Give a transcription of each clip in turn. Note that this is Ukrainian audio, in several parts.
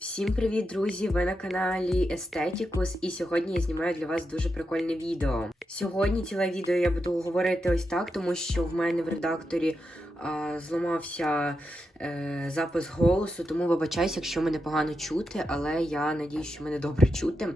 Всім привіт, друзі! Ви на каналі Естетікус, і сьогодні я знімаю для вас дуже прикольне відео. Сьогодні ціле відео я буду говорити ось так, тому що в мене в редакторі а, зламався е, запис голосу, тому вибачаюсь, якщо мене погано чути, але я надію, що мене добре чути.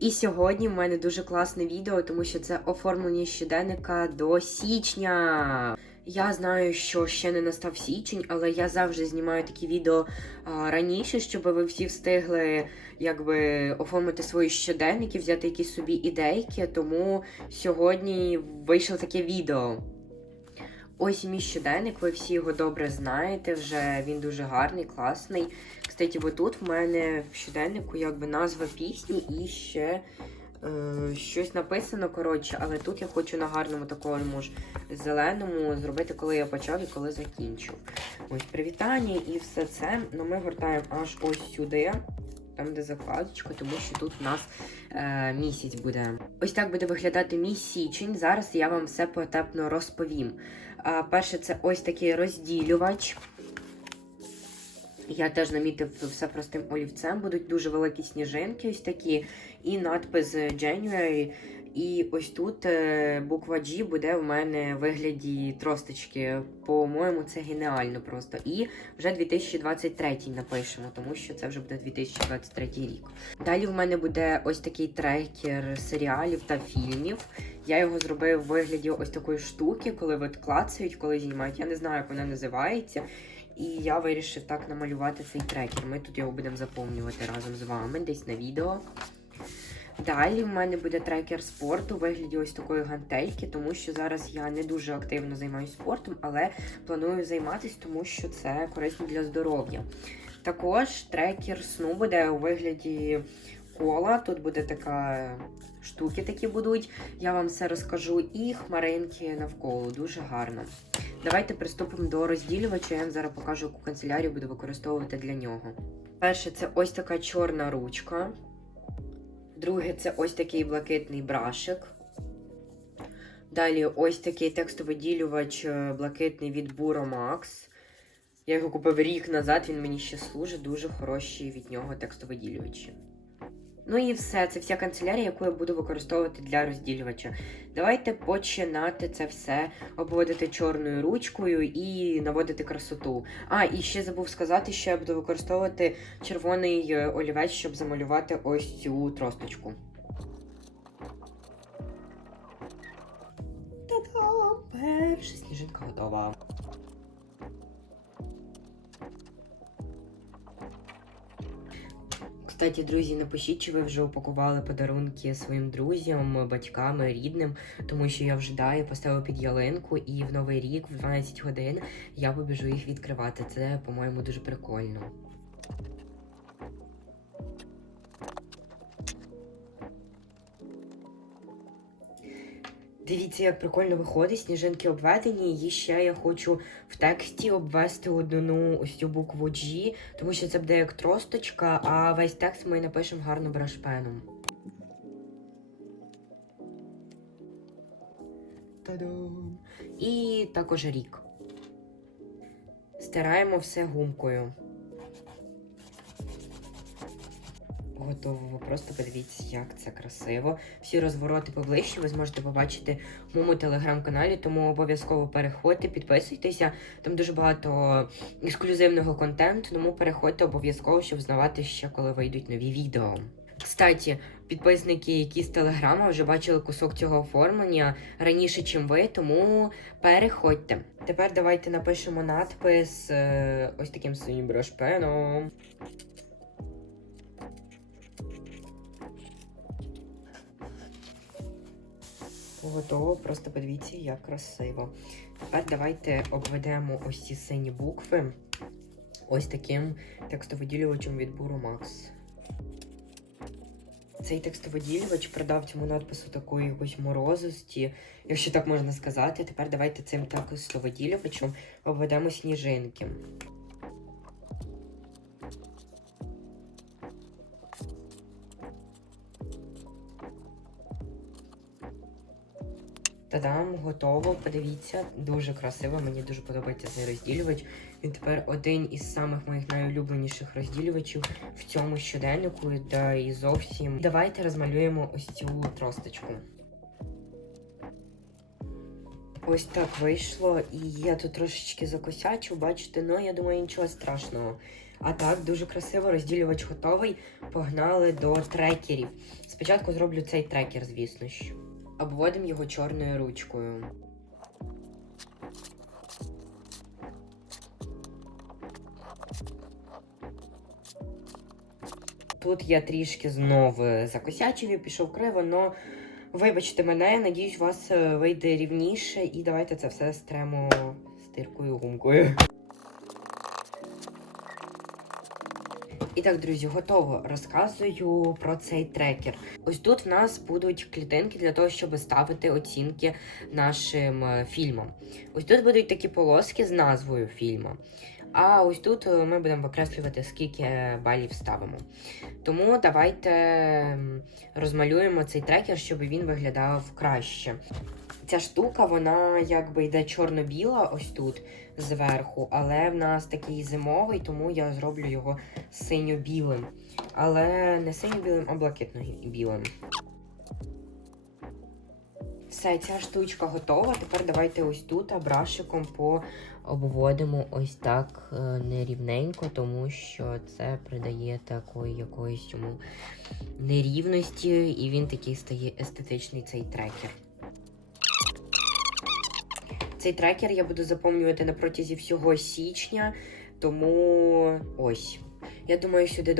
І сьогодні в мене дуже класне відео, тому що це оформлення щоденника до січня. Я знаю, що ще не настав січень, але я завжди знімаю такі відео а, раніше, щоб ви всі встигли якби оформити свої щоденники, взяти якісь собі ідейки. Тому сьогодні вийшло таке відео. Ось мій щоденник, ви всі його добре знаєте. Вже він дуже гарний, класний. Кстати, бо тут в мене в щоденнику якби назва пісні і ще щось написано, коротше, але тут я хочу на гарному такому ж зеленому зробити, коли я почав і коли закінчив. Ось привітання і все це. Ну ми гортаємо аж ось сюди. Там, де закладочка, тому що тут у нас е, місяць буде. Ось так буде виглядати мій січень. Зараз я вам все поетапно розповім. А, перше, це ось такий розділювач. Я теж намітив все простим олівцем. Будуть дуже великі сніжинки, ось такі, і надпис January. І ось тут е, буква G буде в мене в вигляді тросточки. По-моєму, це геніально просто. І вже 2023 напишемо, тому що це вже буде 2023 рік. Далі в мене буде ось такий трекер серіалів та фільмів. Я його зробив в вигляді ось такої штуки, коли от клацають, коли знімають. Я не знаю, як вона називається. І я вирішив так намалювати цей трекер. Ми тут його будемо заповнювати разом з вами, десь на відео. Далі в мене буде трекер спорту у вигляді ось такої гантельки, тому що зараз я не дуже активно займаюся спортом, але планую займатися, тому що це корисно для здоров'я. Також трекер сну буде у вигляді кола. Тут буде така штуки такі будуть. Я вам все розкажу. І хмаринки навколо. Дуже гарно. Давайте приступимо до розділювача. Я вам зараз покажу, яку канцелярію буду використовувати для нього. Перше, це ось така чорна ручка. Друге, це ось такий блакитний брашик. Далі ось такий текстовиділювач е, блакитний від Buro. Я його купив рік назад, він мені ще служить, дуже хороші від нього текстовиділювачі. Ну і все, це вся канцелярія, яку я буду використовувати для розділювача. Давайте починати це все обводити чорною ручкою і наводити красоту. А, і ще забув сказати, що я буду використовувати червоний е, олівець, щоб замалювати ось цю тросточку. Та-дам! Перша сніжинка готова. Кстати, друзі, напишіть, чи ви вже упакували подарунки своїм друзям, батькам, рідним, тому що я вже даю, поставив під ялинку, і в новий рік, в 12 годин, я побіжу їх відкривати. Це, по-моєму, дуже прикольно. Дивіться, як прикольно виходить, сніжинки обведені. І ще я хочу в тексті обвести одну ось цю букву G, тому що це буде як тросточка, а весь текст ми напишемо гарно брашпеном. Та-дам! І також рік. Стираємо все гумкою. Готово. Ви просто подивіться, як це красиво. Всі розвороти поближче ви зможете побачити в моєму телеграм-каналі, тому обов'язково переходьте, підписуйтеся. Там дуже багато ексклюзивного контенту, тому переходьте обов'язково, щоб знавати ще, коли вийдуть нові відео. Кстати, підписники, які з телеграма вже бачили кусок цього оформлення раніше, чим ви, тому переходьте. Тепер давайте напишемо надпис е, ось таким синім брошпеном. Готово, просто подивіться, як красиво. Тепер давайте обведемо ось ці сині букви ось таким текстовиділювачем від Buro Max. Цей текстовиділювач придав цьому надпису такої якоїсь морозості, якщо так можна сказати. Тепер давайте цим текстовиділювачем обведемо сніжинки. Та-дам, готово. Подивіться, дуже красиво. Мені дуже подобається цей розділювач. Він тепер один із самих моїх найулюбленіших розділювачів в цьому щоденнику. Да і зовсім. Давайте розмалюємо ось цю тросточку. Ось так вийшло, і я тут трошечки закосячу, бачите, ну я думаю, нічого страшного. А так, дуже красиво, розділювач готовий. Погнали до трекерів. Спочатку зроблю цей трекер, звісно ж. Обводимо його чорною ручкою. Тут я трішки знов е, закосячив і пішов криво, но вибачте мене, надіюсь, у вас е, вийде рівніше, і давайте це все стремо стиркою гумкою. І так, друзі, готово. Розказую про цей трекер. Ось тут в нас будуть клітинки для того, щоб ставити оцінки нашим е, фільмам. Ось тут будуть такі полоски з назвою фільму. А ось тут е, ми будемо викреслювати, скільки балів ставимо. Тому давайте розмалюємо цей трекер, щоб він виглядав краще. Ця штука, вона якби йде чорно-біла ось тут зверху, але в нас такий зимовий, тому я зроблю його синьо-білим. Але не синьо-білим, а блакитно-білим. Все, ця штучка готова. Тепер давайте ось тут брашиком пообводимо ось так е, нерівненько, тому що це придає такої якоїсь йому нерівності, і він такий стає естетичний цей трекер. Цей трекер я буду заповнювати на протязі всього січня, тому ось. Я думаю, сюди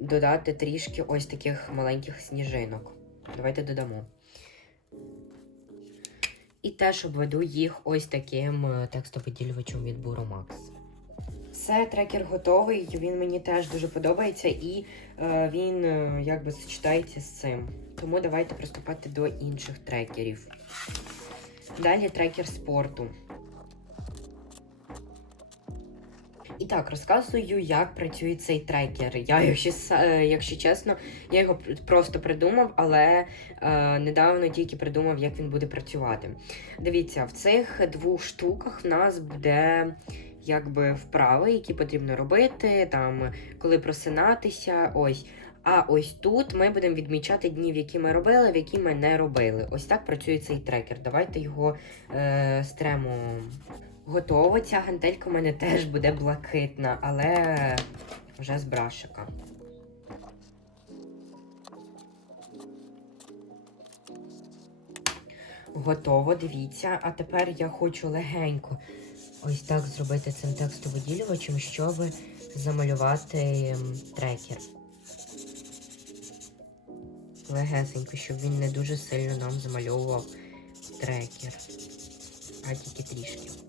додати трішки ось таких маленьких сніжинок. Давайте додамо. І теж обведу їх ось таким текстоподілювачем текстовиділювачем від Buromax. Все, трекер готовий, він мені теж дуже подобається і е, він е, якби сочетається з цим. Тому давайте приступати до інших трекерів. Далі трекер спорту. І так, розказую, як працює цей трекер. Я, якщо, е, якщо чесно, я його просто придумав, але е, недавно тільки придумав, як він буде працювати. Дивіться, в цих двох штуках в нас буде якби вправи, які потрібно робити, там, коли просинатися. Ось. А ось тут ми будемо відмічати дні, в які ми робили, в які ми не робили. Ось так працює цей трекер. Давайте його е, стремо. Готово. Ця гантелька у мене теж буде блакитна, але вже з брашика. Готово, дивіться. А тепер я хочу легенько ось так зробити цим текстовиділювачем, щоб замалювати трекер. Легесенько, щоб він не дуже сильно нам замальовував трекер, а тільки трішки.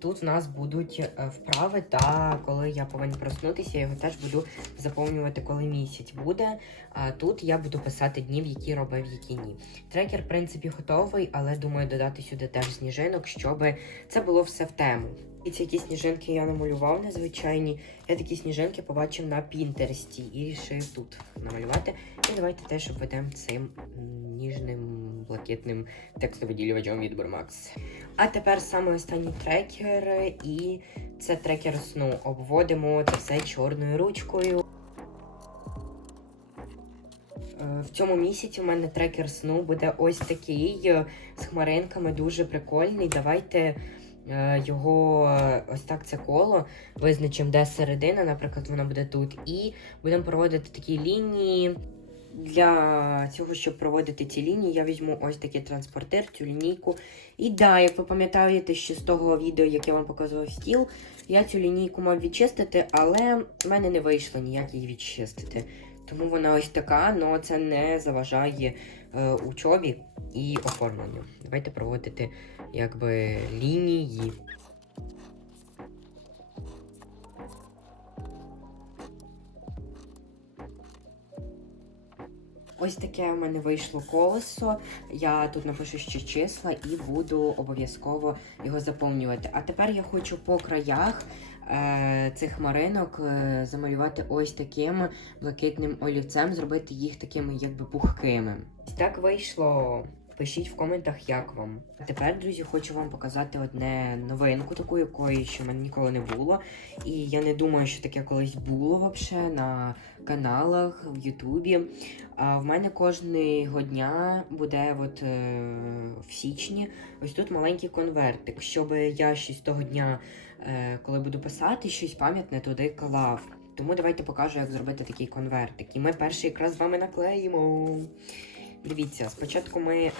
Тут в нас будуть е, вправи, та коли я повинен проснутися, я його теж буду заповнювати, коли місяць буде. А тут я буду писати дні, в які робив, які ні. Трекер, в принципі, готовий, але думаю додати сюди теж сніжинок, щоб це було все в тему. І ці які сніжинки я намалював незвичайні. Я такі сніжинки побачив на Пінтересті і вирішив тут намалювати. І давайте теж обведемо цим ніжним блакитним текстовиділювачем від Burmax. А тепер саме останній трекер, і це трекер сну. Обводимо це все чорною ручкою. Е, В цьому місяці у мене трекер сну буде ось такий е, з хмаринками, дуже прикольний. Давайте його е, ось так це коло визначимо, де середина, наприклад, вона буде тут. І будемо проводити такі лінії. Для цього, щоб проводити ці лінії, я візьму ось такий транспортир, цю лінійку. І да, як ви пам'ятаєте, ще з того відео, як я вам показував стіл, я цю лінійку мав відчистити, але в мене не вийшло ніяк її відчистити. Тому вона ось така, але це не заважає е, учобі і оформленню. Давайте проводити якби лінії. Ось таке в мене вийшло колесо. Я тут напишу ще числа і буду обов'язково його заповнювати. А тепер я хочу по краях е, цих хмаринок е, замалювати ось таким блакитним олівцем, зробити їх такими якби пухкими. Так вийшло. Пишіть в коментах, як вам. А тепер, друзі, хочу вам показати одне новинку, таку, якої ще в мене ніколи не було. І я не думаю, що таке колись було взагалі на каналах, в Ютубі. А в мене кожного дня буде от, е, в січні ось тут маленький конвертик, щоб я щось того дня, е, коли буду писати, щось пам'ятне туди клав. Тому давайте покажу, як зробити такий конвертик. І ми перший якраз з вами наклеїмо. Дивіться, спочатку ми е,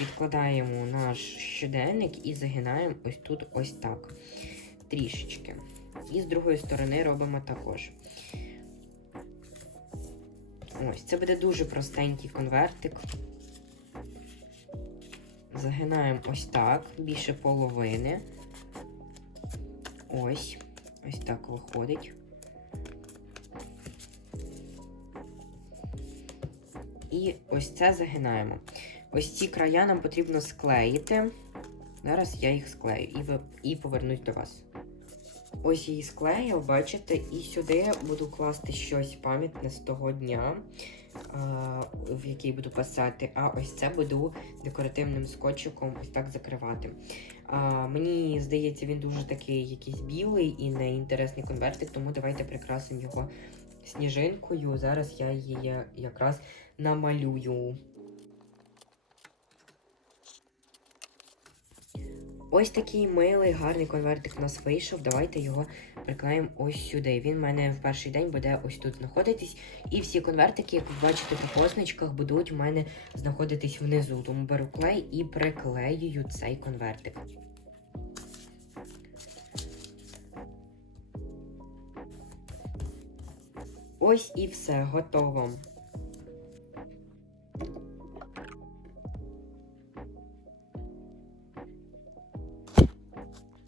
відкладаємо наш щоденник і загинаємо ось тут ось так. Трішечки. І з другої сторони робимо також. Ось, це буде дуже простенький конвертик. Загинаємо ось так, більше половини. Ось, ось так виходить. І ось це загинаємо. Ось ці края нам потрібно склеїти. Зараз я їх склею і, ви- і повернусь до вас. Ось її склеїв, бачите, і сюди буду класти щось пам'ятне з того дня, в який буду писати. А ось це буду декоративним скотчиком ось так закривати. А, мені здається, він дуже такий якийсь білий і неінтересний конвертик, тому давайте прикрасимо його сніжинкою. Зараз я її якраз намалюю. Ось такий милий, гарний конвертик у нас вийшов. Давайте його приклеїмо ось сюди. Він в мене в перший день буде ось тут знаходитись. І всі конвертики, як ви бачите, по позначках будуть в мене знаходитись внизу. Тому беру клей і приклеюю цей конвертик. Ось і все, готово.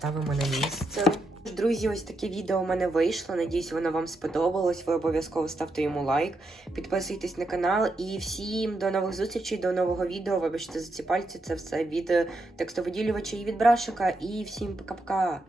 Ставимо на місце. Друзі, ось таке відео у мене вийшло. Надіюсь, воно вам сподобалось. Ви обов'язково ставте йому лайк, підписуйтесь на канал. І всім до нових зустрічей, до нового відео. Вибачте за ці пальці. Це все від текстовиділювача і від брашика. І всім пока-пока.